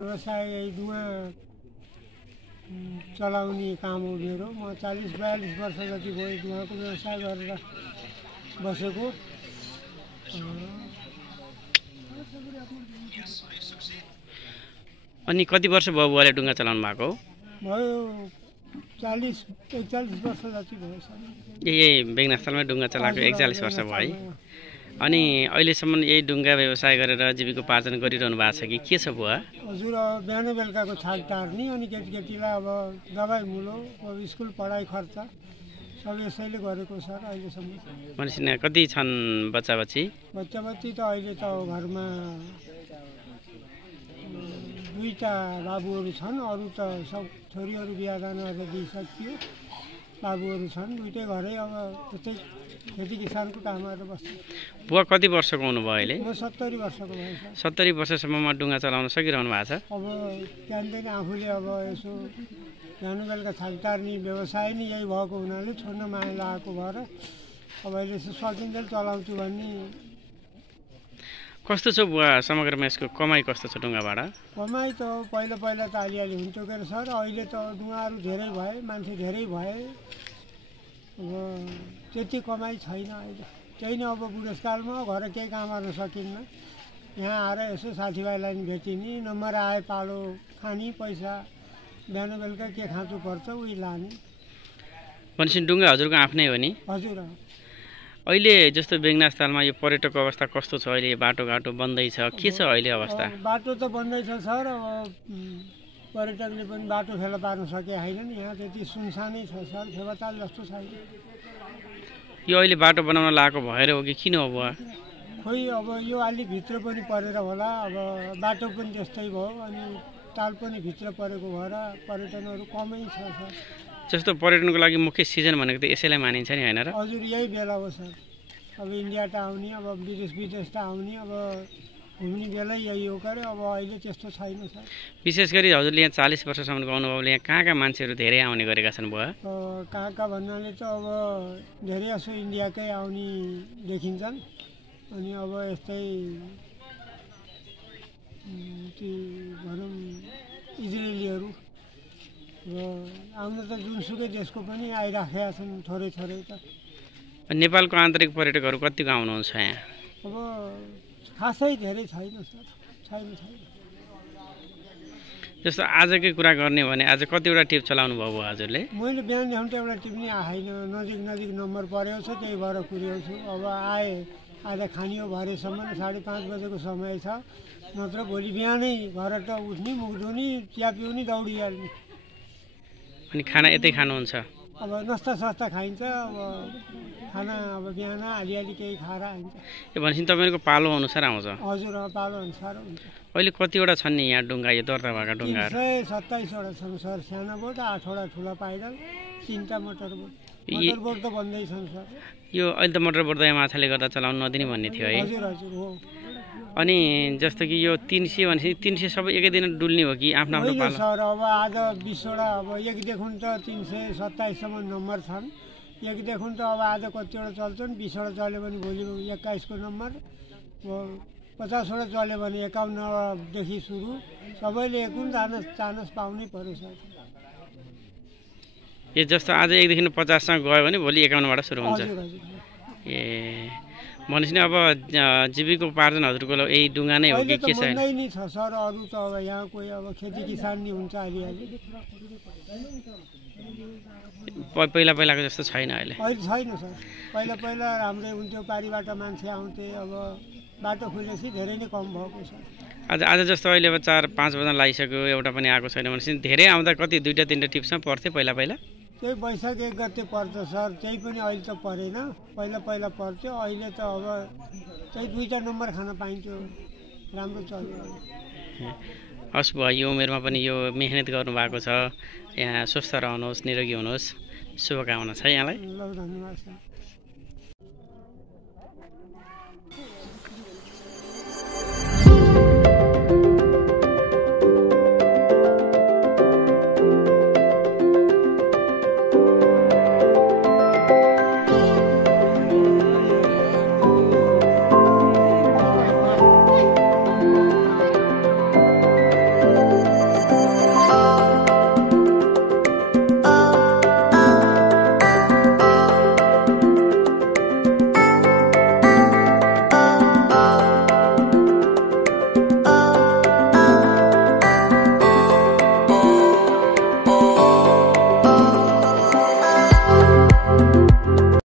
व्यवसाय दुवा चलाउने काम हो मेरो। म 40-42 वर्ष जति भयो दुवाको व्यवसाय गरेर बसेको। अनि कति वर्ष भयो बुवाले डुङ्गा चलाउनु भएको? भयो 40-41 वर्ष जति भयो सर। यही बेगनास्थलमै डुङ्गा चलाएको 41 वर्ष भयो है। अनि अहिलेसम्म यही डुङ्गा व्यवसाय गरेर जीविकोपार्जन गरिरहनु भएको छ कि के छ बुवा? हजुर, बिहान बेलुकाको छाक टार्ने, अनि केटीकेटीलाई अब दबाई मुलो, अब स्कुल पढाइ खर्च सब यसैले गरेको सर अहिलेसम्म। भनेपछि कति छन् बच्चा-बच्ची? बच्चा-बच्ची त अहिले त घरमा 2टा बाबुहरू छन्, अरू त सब छोरीहरू बिहादान गरेर दिइसकियो। बाबुहरू छन् 2टै घरै, अब त्यस्तै खेती किसानको काम गरेर बस्छु। बुवा कति वर्षको हुनुभयो अहिले? म 70 वर्षको भयो सर। 70 वर्षसम्ममा डुङ्गा चलाउन सकिरहनु भएको छ? अब जान्दैन आफूले, अब यसो बिहान बेलुका छाक टार्ने व्यवसाय नै यही भएको हुनाले छोड्न माया लागेको भएर अब अहिले यसो सकिन्जेल चलाउँछु भन्ने। कस्तो छ बुवा समग्रमा यसको कमाइ कस्तो छ डुङ्गाबाट? कमाइ त पहिला त अलिअलि हुन्थ्यो के अरे सर, अहिले त डुङ्गाहरू धेरै भए, मान्छे धेरै भए, अब त्यति कमाइ छैन अहिले। त्यही नै अब बुढेसकालमा घर केही काम गर्न सकिन्न, यहाँ आएर यसो साथीभाइलाई भेटिने, नम्बर आए पालो खाने, पैसा बिहान बेलुका के खाँचो पर्छ उही लाने। भनेपछि डुङ्गा हजुरको आफ्नै हो नि? हजुर। अहिले जस्तो बेगनास्थलमा यो पर्यटकको अवस्था कस्तो छ अहिले? बाटोघाटो बन्दैछ, के छ अहिले अवस्था? बाटो त बन्दैछ सर, अब पर्यटकले पनि बाटो फेला पार्न सके छैनन्। यहाँ त्यति सुनसानै छ सर, फेवाताल जस्तो छैन। यो अहिले बाटो बनाउन लागेको भएर हो कि किन हो बुवा? खोइ अब यो अलि भित्र पनि परेर होला, अब बाटो पनि त्यस्तै भयो, अनि ताल पनि भित्र परेको भएर पर्यटनहरू कमै छ सर। जस्तो पर्यटनको लागि मुख्य सिजन भनेको त यसैलाई मानिन्छ नि होइन र? हजुर, यही बेला हो सर। अब इन्डिया त आउने, अब विदेश त आउने, अब घुम्ने बेला यही हो करे। अब अहिले त्यस्तो छैन सर। विशेष गरी हजुरले यहाँ 40 वर्षसम्मको अनुभवले यहाँ कहाँका मान्छेहरू धेरै आउने गरेका छन् बुवा? कहाँ भन्नाले त अब धेरै जसो इन्डियाकै आउने देखिन्छन्, अनि अब यस्तै भनौँ इजरायलीहरू र आउन त जुनसुकै देशको पनि आइराखेका छन् थोरै थोरै त। नेपालको आन्तरिक पर्यटकहरू कतिको आउनुहुन्छ यहाँ? अब खासै धेरै छैन सर, छैन। जस्तो आजकै कुरा गर्ने भने आज कतिवटा टिप चलाउनु भयो हजुरले? मैले बिहानदेखि त एउटा टिप नै आएन, नजिक नम्बर परेको छ, त्यही भएर कुरेको छु। अब आए आज खानियो भरेसम्म 5:30 बजेको समय छ, नत्र भोलि बिहानै घर त उठ्ने, मुख धुने, चिया पिउने, दौडिहाल्ने। अनि खाना यतै खानुहुन्छ? अब नास्ता सास्ता खाइन्छ, अब खाना अब बिहान अलिअलि केही खाएर आइन्छ। ए भनेपछि तपाईँको पालो अनुसार आउँछ? हजुर, पालो अनुसार हुन्छ। अहिले कतिवटा छन् नि यहाँ डुङ्गा, यो दर्ता भएका डुङ्गाहरू? 327वटा छन् सर, सानो बोट, 8वटा ठुला पाइडल, 3टा मोटर बोट। मोटर बोट त बन्दैछन् सर। यो अहिले त मोटर बोट दया माछाले गर्दा चलाउनु नदिने भन्ने थियो है? हजुर हो। अनि जस्तो कि यो 300 भनेपछि 300 सबै एकै दिन डुल्ने हो कि आफ्नो आफ्नो पालो? सर अब आज 20वटा, अब एकदेखि त 327सम्म नम्बर छन्। एकदेखि त अब आज कतिवटा चल्छन्, 20वटा चल्यो भने भोलि 21को नम्बर, 50वटा चल्यो भने 51देखि सुरु, सबैले एकून चानस पाउनै पर्यो सर। ए जस्तो आज 1देखि 50सम्म गयो भने भोलि 51बाट सुरु हुन्छ? ए भनेपछि अब जीविकोपार्जन हजुरको यही डुङ्गा नै हो कि के छ? नै छ सर, अरू त अब यहाँ कोही अब खेती किसान नि हुन्छ अलिअलि। पहिलाको जस्तो छैन अहिले? अहिले छैन सर, पहिला राम्रै हुन्थ्यो, पारीबाट मान्छे आउँथे, अब बाटो खुलेपछि धेरै नै कम भएको छ। आज जस्तो अहिले अब 4-5 बज्न लागिसक्यो, एउटा पनि आएको छैन भनेपछि धेरै आउँदा कति 2-3 टिप्समा पर्थ्यो पहिला? त्यही वैशाख 1 गते पर्छ सर, त्यही पनि अहिले त परेन, पहिला पर्थ्यो। अहिले त अब त्यही 2टा नम्बर खान पाइन्थ्यो, राम्रो चल्यो। हस् बुवा, यो उमेरमा पनि यो मेहनत गर्नुभएको छ, यहाँ स्वस्थ रहनुहोस्, निरोगी हुनुहोस्, शुभकामना छ यहाँलाई। ल धन्यवाद सर।